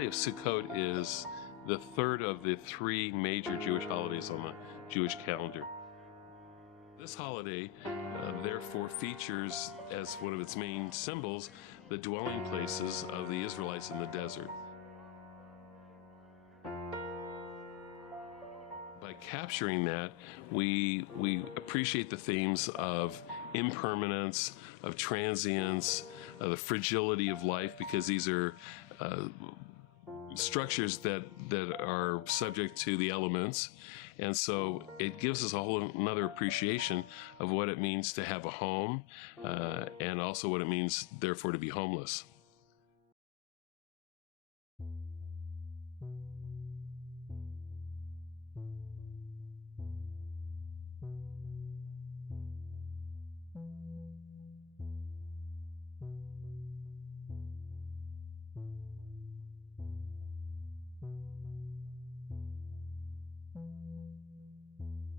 holiday of Sukkot is the third of the three major Jewish holidays on the Jewish calendar. This holiday, therefore, features as one of its main symbols the dwelling places of the Israelites in the desert. By capturing that, we appreciate the themes of impermanence, of transience, the fragility of life, because these are structures that are subject to the elements. And so it gives us a whole another appreciation of what it means to have a home, and also what it means, therefore, to be homeless.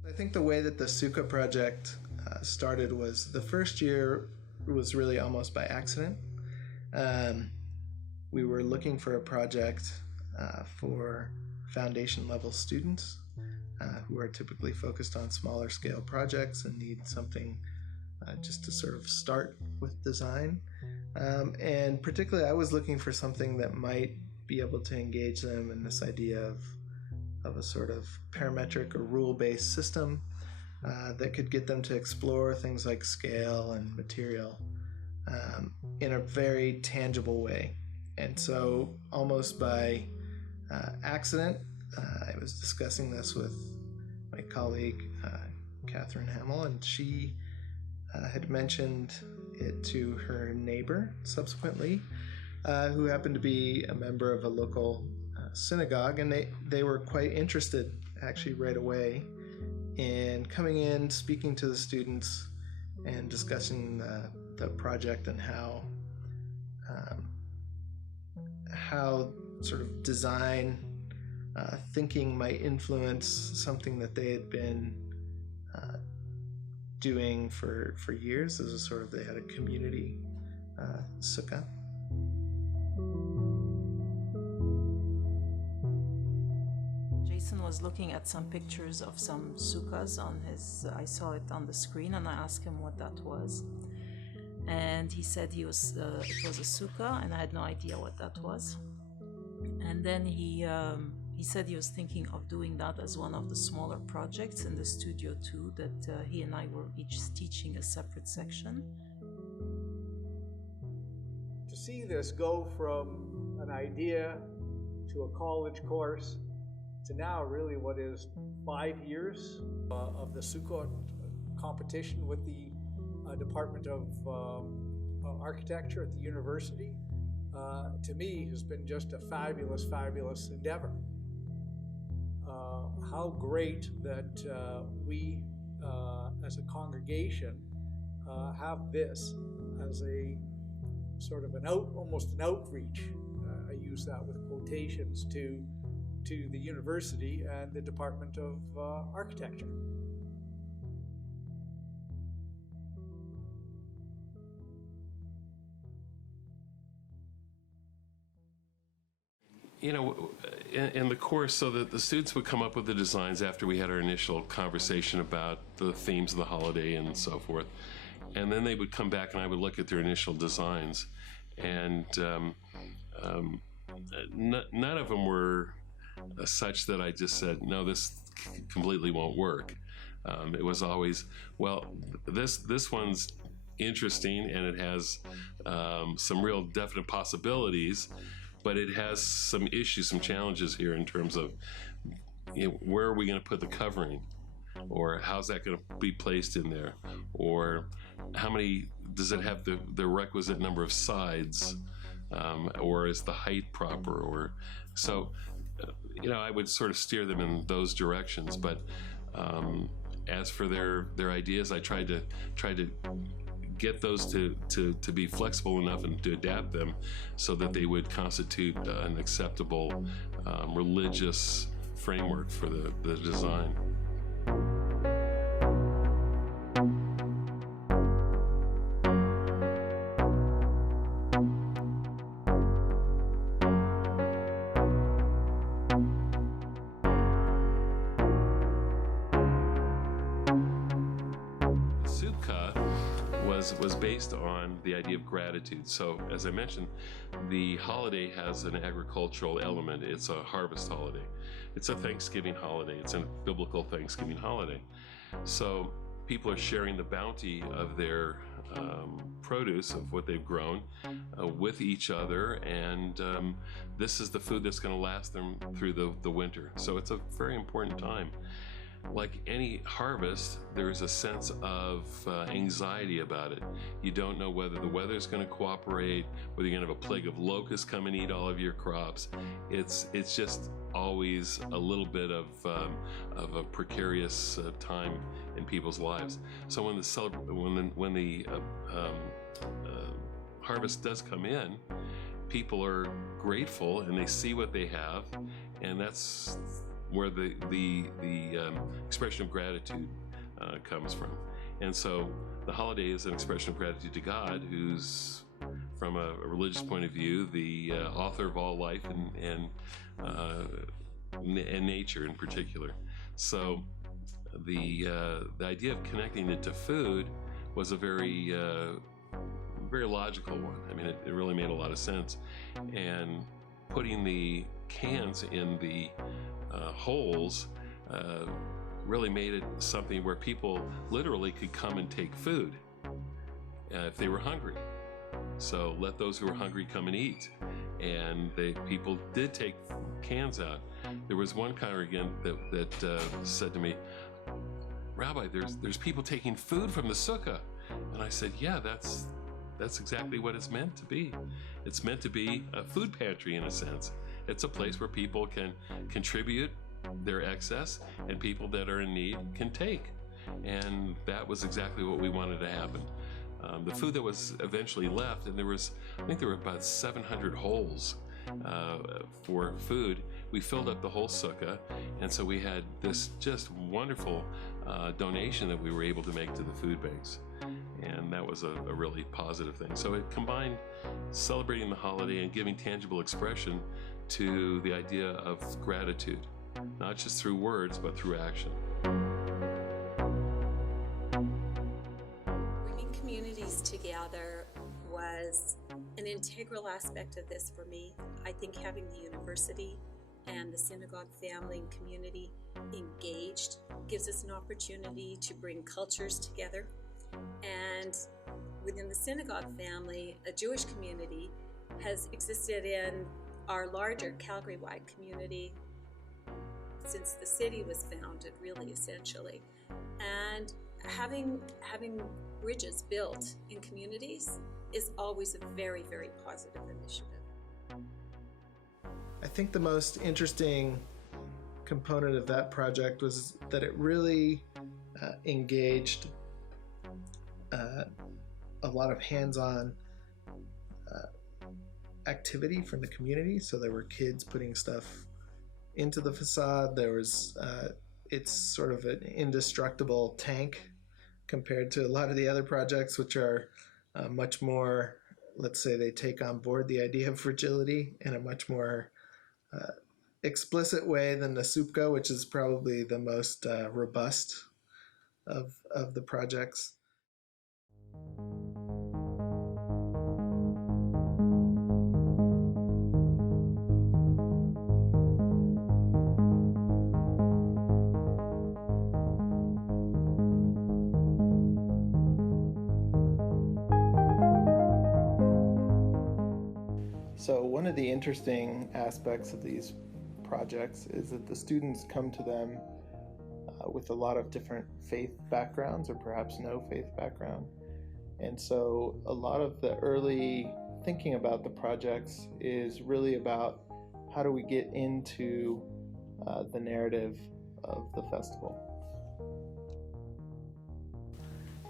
I think the way that the Sukkah project started was the first year was really almost by accident. We were looking for a project for foundation level students who are typically focused on smaller scale projects and need something just to sort of start with design. And particularly I was looking for something that might be able to engage them in this idea of a sort of parametric or rule-based system that could get them to explore things like scale and material in a very tangible way. And so almost by accident, I was discussing this with my colleague, Catherine Hamill, and she had mentioned it to her neighbor subsequently, who happened to be a member of a local synagogue, and they were quite interested actually right away in coming in, speaking to the students, and discussing the project and how sort of design thinking might influence something that they had been doing for years as a sort of, they had a community sukkah. Jason was looking at some pictures of some sukkahs on his, I saw it on the screen, and I asked him what that was. And he said it was a sukkah, and I had no idea what that was. And then he said he was thinking of doing that as one of the smaller projects in the studio too, that he and I were each teaching a separate section. To see this go from an idea to a college course to now really what is 5 years of the Sukkah competition with the Department of Architecture at the university, to me has been just a fabulous, fabulous endeavor. How great that we as a congregation have this as a sort of almost an outreach. I use that with quotations to the university and the Department of Architecture. You know, in the course, so that the students would come up with the designs after we had our initial conversation about the themes of the holiday and so forth. And then they would come back and I would look at their initial designs. And none of them were such that I just said, no, this completely won't work. It was always, well, this one's interesting and it has some real definite possibilities, but it has some issues, some challenges here in terms of, you know, where are we going to put the covering, or how's that going to be placed in there, or how many does it have the requisite number of sides, or is the height proper, or so. You know, I would sort of steer them in those directions, but as for their ideas, I tried to get those to be flexible enough and to adapt them so that they would constitute an acceptable religious framework for the design. Sukkah was based on the idea of gratitude. So, as I mentioned, the holiday has an agricultural element. It's a harvest holiday. It's a Thanksgiving holiday. It's a biblical Thanksgiving holiday. So, people are sharing the bounty of their produce, of what they've grown, with each other, and this is the food that's going to last them through the winter. So it's a very important time. Like any harvest, there's a sense of anxiety about it. You don't know whether the weather's going to cooperate, whether you're going to have a plague of locusts come and eat all of your crops. It's just always a little bit of a precarious time in people's lives. So when the harvest does come in, people are grateful and they see what they have, and that's where the expression of gratitude comes from. And so the holiday is an expression of gratitude to God, who's, from a religious point of view, the author of all life and nature in particular. So the idea of connecting it to food was a very logical one. I mean, it really made a lot of sense. And putting the cans in the holes really made it something where people literally could come and take food if they were hungry. So let those who were hungry come and eat. And people did take cans out. There was one congregant that said to me, "Rabbi, there's people taking food from the sukkah." And I said, "Yeah, that's exactly what it's meant to be. It's meant to be a food pantry in a sense. It's a place where people can contribute their excess, and people that are in need can take." And that was exactly what we wanted to happen. The food that was eventually left, and I think there were about 700 holes for food. We filled up the whole sukkah, and so we had this just wonderful donation that we were able to make to the food banks. And that was a really positive thing. So it combined celebrating the holiday and giving tangible expression to the idea of gratitude, not just through words, but through action. Bringing communities together was an integral aspect of this for me. I think having the university and the synagogue family and community engaged gives us an opportunity to bring cultures together. And within the synagogue family, a Jewish community has existed in our larger Calgary-wide community since the city was founded, really, essentially. And having bridges built in communities is always a very, very positive initiative. I think the most interesting component of that project was that it really engaged a lot of hands-on activity from the community. So there were kids putting stuff into the facade. There was it's sort of an indestructible tank compared to a lot of the other projects, which are much more, let's say, they take on board the idea of fragility in a much more explicit way than the Sukkah, which is probably the most robust of the projects. So one of the interesting aspects of these projects is that the students come to them with a lot of different faith backgrounds, or perhaps no faith background. And so a lot of the early thinking about the projects is really about how do we get into the narrative of the festival.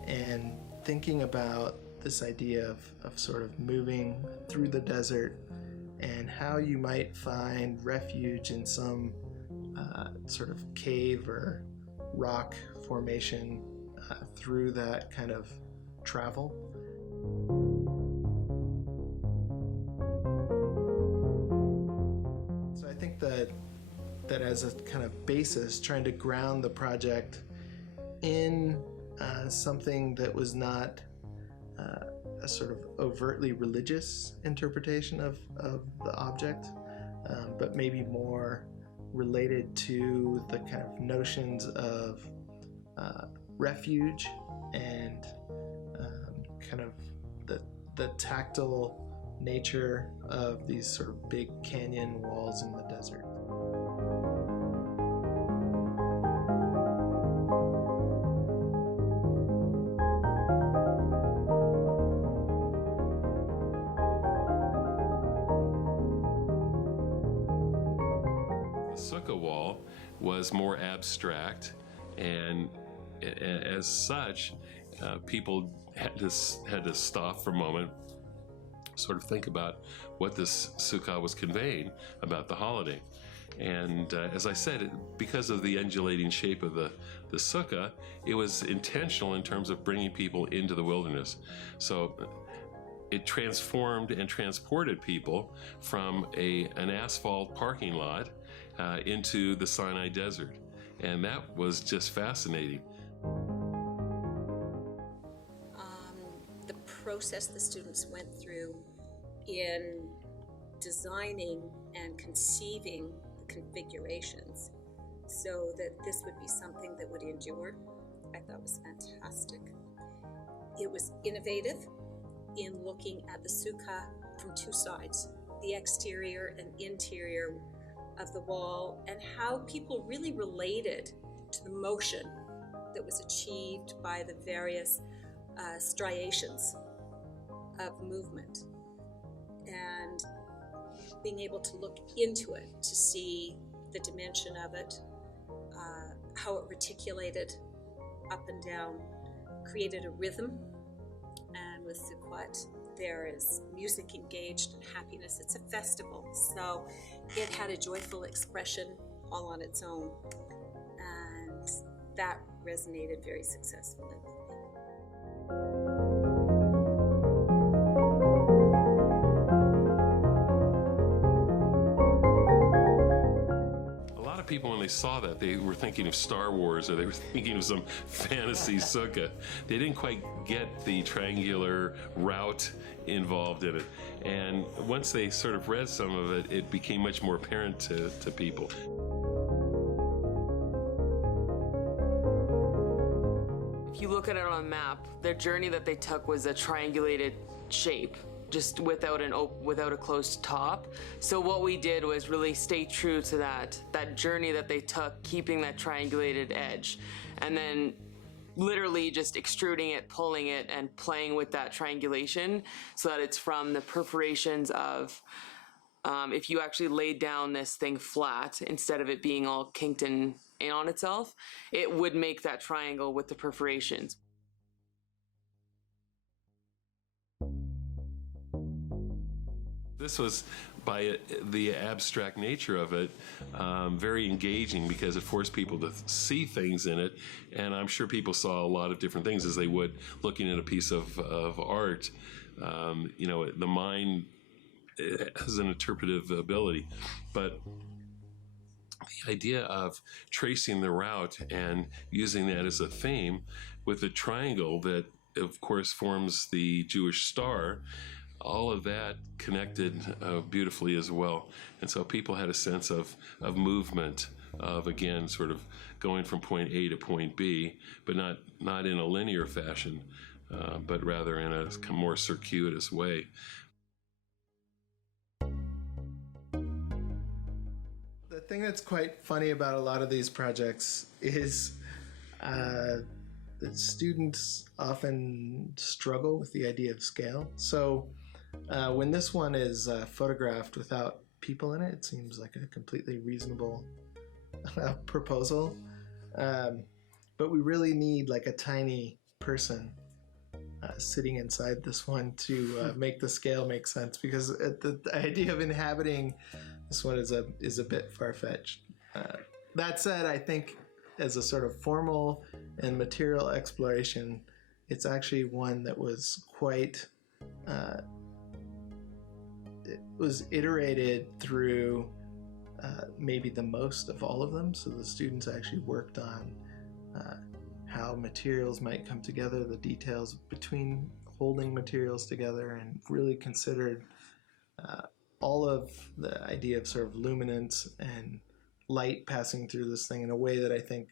And thinking about this idea of sort of moving through the desert and how you might find refuge in some sort of cave or rock formation through that kind of travel. So I think that as a kind of basis, trying to ground the project in something that was not a sort of overtly religious interpretation of the object, but maybe more related to the kind of notions of refuge and kind of the tactile nature of these sort of big canyon walls in the desert. Sukkah wall was more abstract, and as such, people had to stop for a moment, sort of think about what this sukkah was conveying about the holiday. And as I said, because of the undulating shape of the sukkah, it was intentional in terms of bringing people into the wilderness. So it transformed and transported people from an asphalt parking lot into the Sinai desert. And that was just fascinating. The process the students went through in designing and conceiving the configurations so that this would be something that would endure, I thought was fantastic. It was innovative in looking at the sukkah from two sides, the exterior and interior of the wall, and how people really related to the motion that was achieved by the various striations of movement, and being able to look into it to see the dimension of it, how it reticulated up and down, created a rhythm. And with Sukkot, there is music engaged and happiness. It's a festival, so it had a joyful expression all on its own, and that resonated very successfully with me. People, when they saw that, they were thinking of Star Wars, or they were thinking of some fantasy sukkah. They didn't quite get the triangular route involved in it. And once they sort of read some of it, it became much more apparent to people. If you look at it on a map, their journey that they took was a triangulated shape, just without a closed top. So what we did was really stay true to that journey that they took, keeping that triangulated edge, and then literally just extruding it, pulling it, and playing with that triangulation so that it's from the perforations of, if you actually laid down this thing flat instead of it being all kinked in on itself, it would make that triangle with the perforations. This was, by the abstract nature of it, very engaging because it forced people to see things in it, and I'm sure people saw a lot of different things as they would looking at a piece of art. The mind has an interpretive ability, but the idea of tracing the route and using that as a theme with a triangle that, of course, forms the Jewish star, all of that connected beautifully as well. And so people had a sense of movement, of, again, sort of going from point A to point B, but not in a linear fashion, but rather in a more circuitous way. The thing that's quite funny about a lot of these projects is that students often struggle with the idea of scale. So when this one is photographed without people in it, it seems like a completely reasonable proposal. But we really need like a tiny person sitting inside this one to make the scale make sense, because the idea of inhabiting this one is a bit far-fetched. That said, I think as a sort of formal and material exploration, it's actually one that was quite it was iterated through maybe the most of all of them. So the students actually worked on how materials might come together, the details between holding materials together, and really considered all of the idea of sort of luminance and light passing through this thing in a way that I think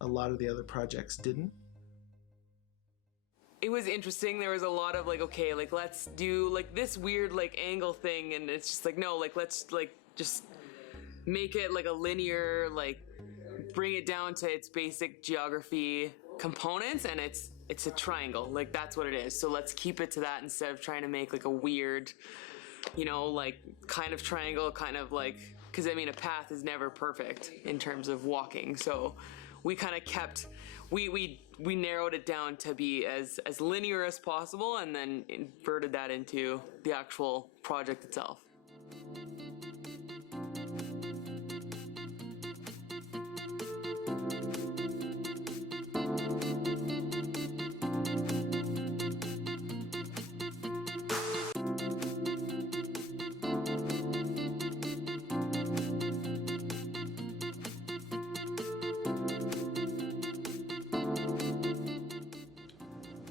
a lot of the other projects didn't. It was interesting. There was a lot of like, okay, like let's do like this weird like angle thing, and it's just like, no, like let's like just make it like a linear, like bring it down to its basic geography components, and it's a triangle. Like that's what it is. So let's keep it to that instead of trying to make like a weird, you know, like kind of triangle, kind of like, because I mean a path is never perfect in terms of walking. So we kind of kept, we narrowed it down to be as linear as possible, and then inverted that into the actual project itself.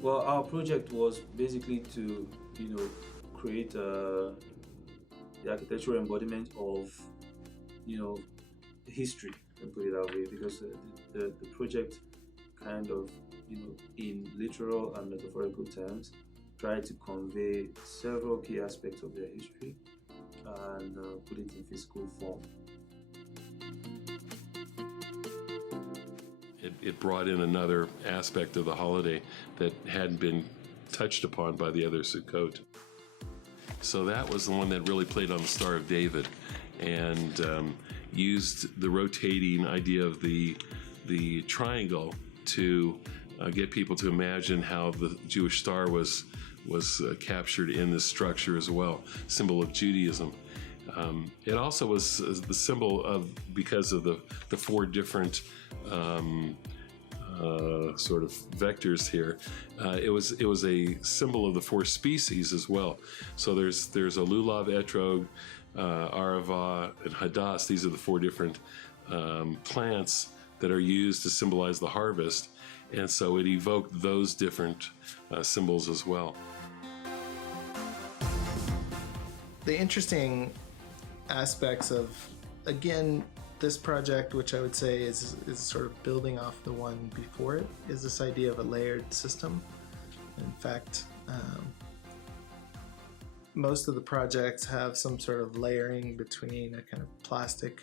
Well, our project was basically to, create the architectural embodiment of, history, and put it that way, because the project kind of, in literal and metaphorical terms, tried to convey several key aspects of their history and put it in physical form. It brought in another aspect of the holiday that hadn't been touched upon by the other Sukkot. So that was the one that really played on the Star of David, and used the rotating idea of the triangle to get people to imagine how the Jewish star was captured in this structure as well, symbol of Judaism. It also was the symbol of, because of the four different sort of vectors here. It was a symbol of the four species as well. So there's a lulav, etrog, arava, and hadas. These are the four different plants that are used to symbolize the harvest, and so it evoked those different symbols as well. The interesting aspects of, again, this project, which I would say is sort of building off the one before it, is this idea of a layered system. In fact, most of the projects have some sort of layering between a kind of plastic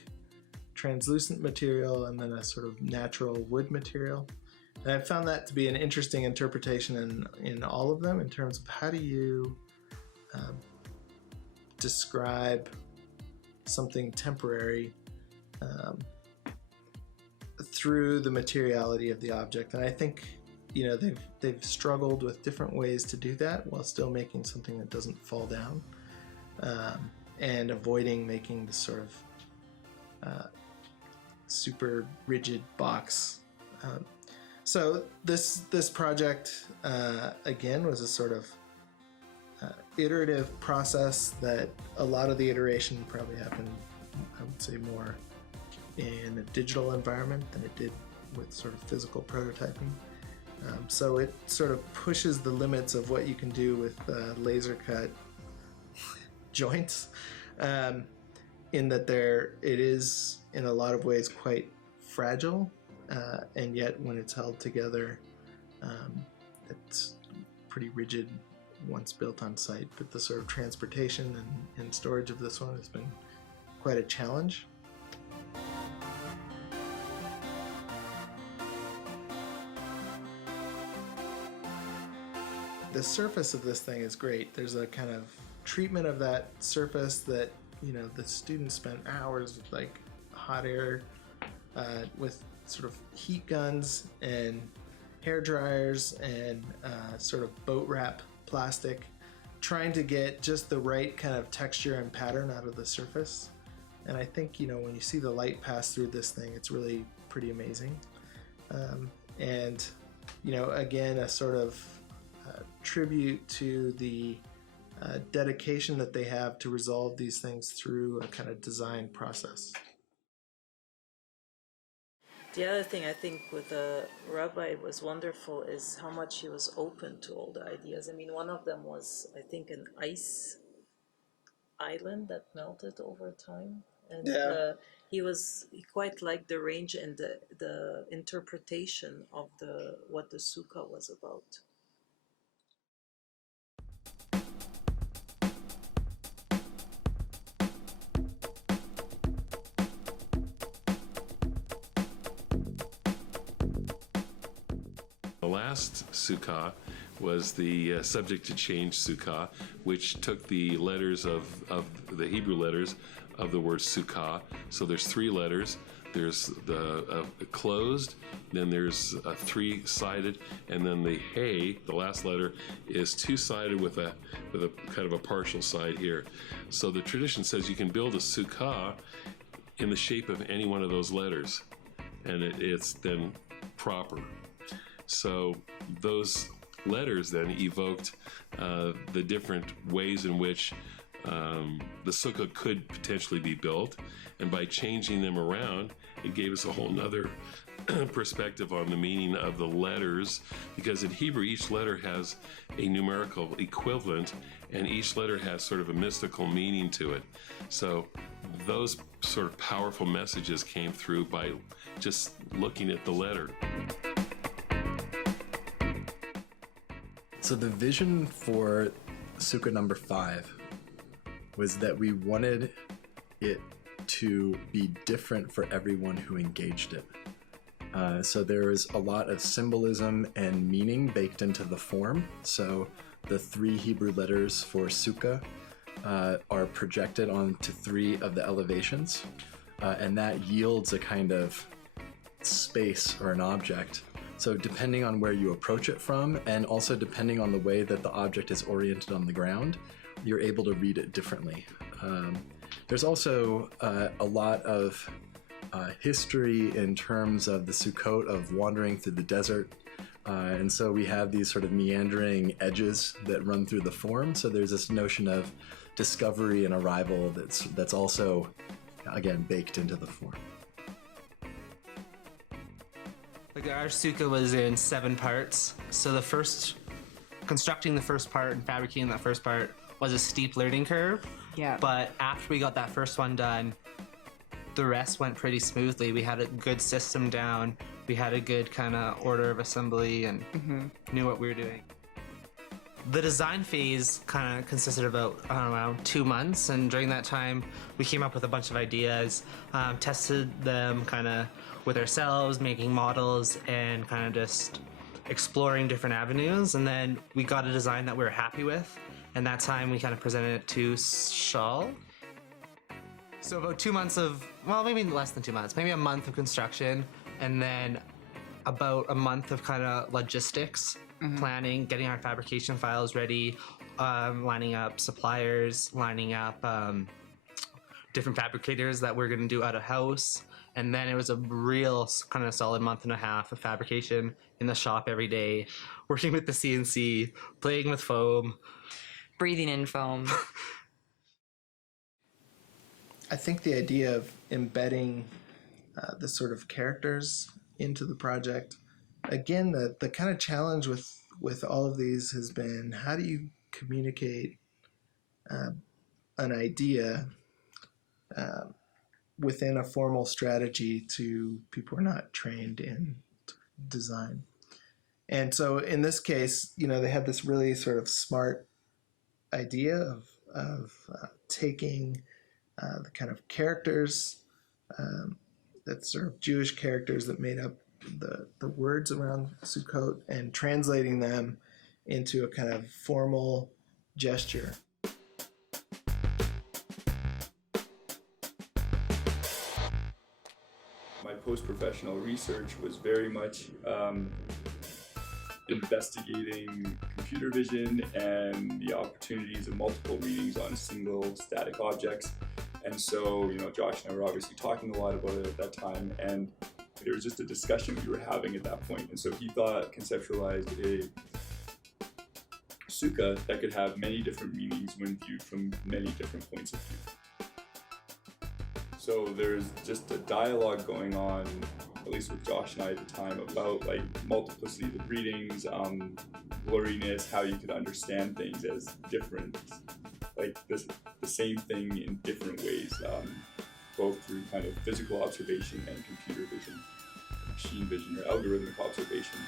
translucent material and then a sort of natural wood material. And I found that to be an interesting interpretation in all of them, in terms of how do you describe something temporary through the materiality of the object. And I think, they've struggled with different ways to do that while still making something that doesn't fall down, and avoiding making this sort of super rigid box. So this project again was a sort of iterative process that a lot of the iteration probably happened, I would say, more in a digital environment than it did with sort of physical prototyping. So it sort of pushes the limits of what you can do with laser cut joints, in that it is in a lot of ways quite fragile, and yet when it's held together, it's pretty rigid once built on site. But the sort of transportation and storage of this one has been quite a challenge. The surface of this thing is great. There's a kind of treatment of that surface that, the students spent hours with like hot air, with sort of heat guns and hair dryers and sort of boat wrap plastic, trying to get just the right kind of texture and pattern out of the surface. And I think, when you see the light pass through this thing, it's really pretty amazing. And, again, a sort of tribute to the dedication that they have to resolve these things through a kind of design process. The other thing I think with the rabbi was wonderful is how much he was open to all the ideas. I mean, one of them was, I think, an ice island that melted over time. And he quite liked the range and the interpretation of what the sukkah was about. The last Sukkah was the subject to change Sukkah, which took the letters of the Hebrew letters of the word Sukkah. So there's 3 letters. There's the closed, then there's a 3-sided, and then the hey, the last letter, is 2-sided with a kind of a partial side here. So the tradition says you can build a Sukkah in the shape of any one of those letters, and it's then proper. So those letters then evoked the different ways in which the sukkah could potentially be built, and by changing them around, it gave us a whole nother perspective on the meaning of the letters, because in Hebrew each letter has a numerical equivalent, and each letter has sort of a mystical meaning to it. So those sort of powerful messages came through by just looking at the letter. So the vision for Sukkah number 5 was that we wanted it to be different for everyone who engaged it. So there is a lot of symbolism and meaning baked into the form. So the 3 Hebrew letters for Sukkah are projected onto 3 of the elevations, and that yields a kind of space or an object. So depending on where you approach it from, and also depending on the way that the object is oriented on the ground, you're able to read it differently. There's also a lot of history in terms of the Sukkot of wandering through the desert. And so we have these sort of meandering edges that run through the form. So there's this notion of discovery and arrival that's also, again, baked into the form. Like our sukkah was in 7 parts. So constructing the first part and fabricating that first part was a steep learning curve. Yeah. But after we got that first one done, the rest went pretty smoothly. We had a good system down. We had a good kind of order of assembly and knew what we were doing. The design phase kind of consisted of about around 2 months, and during that time we came up with a bunch of ideas, tested them kind of with ourselves, making models and kind of just exploring different avenues, and then we got a design that we were happy with, and that time we kind of presented it to Shawl. So about 2 months of, well, maybe less than 2 months, maybe a month of construction, and then about a month of kind of logistics, planning, getting our fabrication files ready, lining up suppliers, lining up different fabricators that we're going to do out of house. And then it was a real kind of solid month and a half of fabrication in the shop every day, working with the CNC, playing with foam. Breathing in foam. I think the idea of embedding the sort of characters into the project, again, the kind of challenge with all of these has been, how do you communicate an idea within a formal strategy to people who are not trained in design? And so in this case, they had this really sort of smart idea of taking the kind of characters, that sort of Jewish characters that made up the words around Sukkot, and translating them into a kind of formal gesture. My post-professional research was very much investigating computer vision and the opportunities of multiple readings on single static objects. And so, Josh and I were obviously talking a lot about it at that time, and there was just a discussion we were having at that point. And so he conceptualized a sukkah that could have many different meanings when viewed from many different points of view. So there's just a dialogue going on at least with Josh and I at the time, about like multiplicity of the readings, blurriness, how you could understand things as different, like the same thing in different ways, both through kind of physical observation and computer vision, machine vision, or algorithmic observation.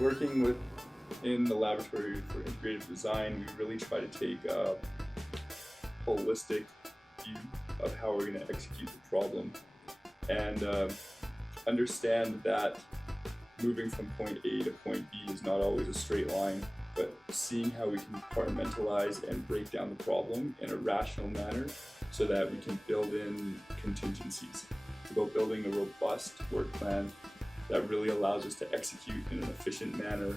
Working in the laboratory for integrative design, we really try to take a holistic view of how we're going to execute the problem, and understand that moving from point A to point B is not always a straight line, but seeing how we can compartmentalize and break down the problem in a rational manner so that we can build in contingencies. It's about building a robust work plan that really allows us to execute in an efficient manner,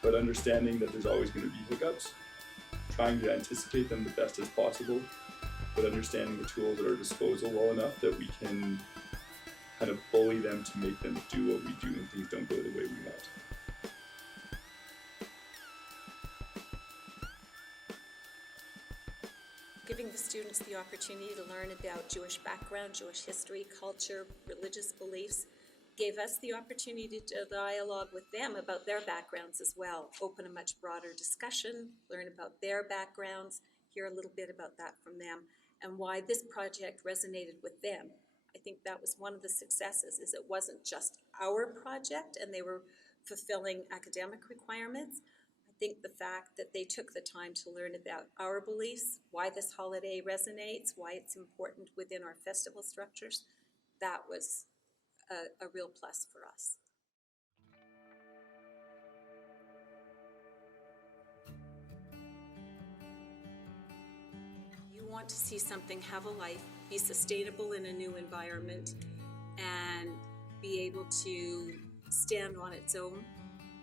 but understanding that there's always going to be hiccups, trying to anticipate them the best as possible, but understanding the tools at our disposal well enough that we can kind of bully them to make them do what we do when things don't go the way we want. Giving the students the opportunity to learn about Jewish background, Jewish history, culture, religious beliefs, gave us the opportunity to dialogue with them about their backgrounds as well, open a much broader discussion, learn about their backgrounds, hear a little bit about that from them, and why this project resonated with them. I think that was one of the successes, is it wasn't just our project and they were fulfilling academic requirements. I think the fact that they took the time to learn about our beliefs, why this holiday resonates, why it's important within our festival structures, that was a real plus for us. You want to see something have a life, be sustainable in a new environment, and be able to stand on its own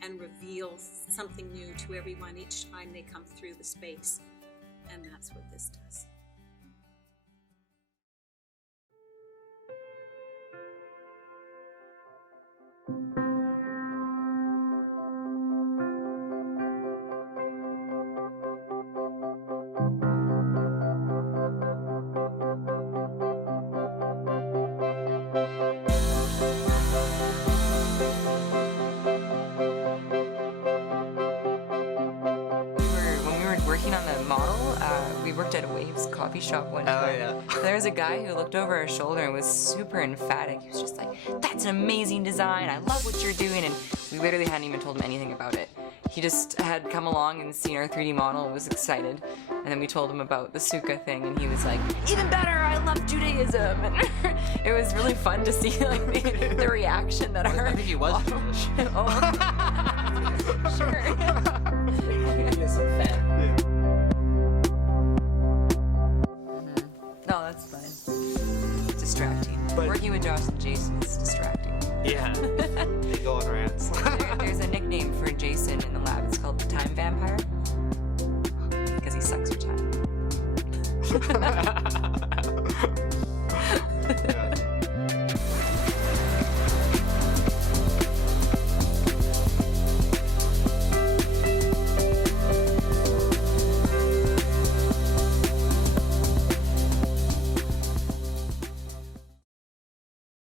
and reveal something new to everyone each time they come through the space. And that's what this does. Working on the model, we worked at a Waves coffee shop one time. Oh, yeah. There was a guy who looked over our shoulder and was super emphatic. He was just like, "That's an amazing design. I love what you're doing." And we literally hadn't even told him anything about it. He just had come along and seen our 3D model and was excited. And then we told him about the Sukkah thing, and he was like, "Even better, I love Judaism." And it was really fun to see like the reaction that our... I think he was Jewish. Oh.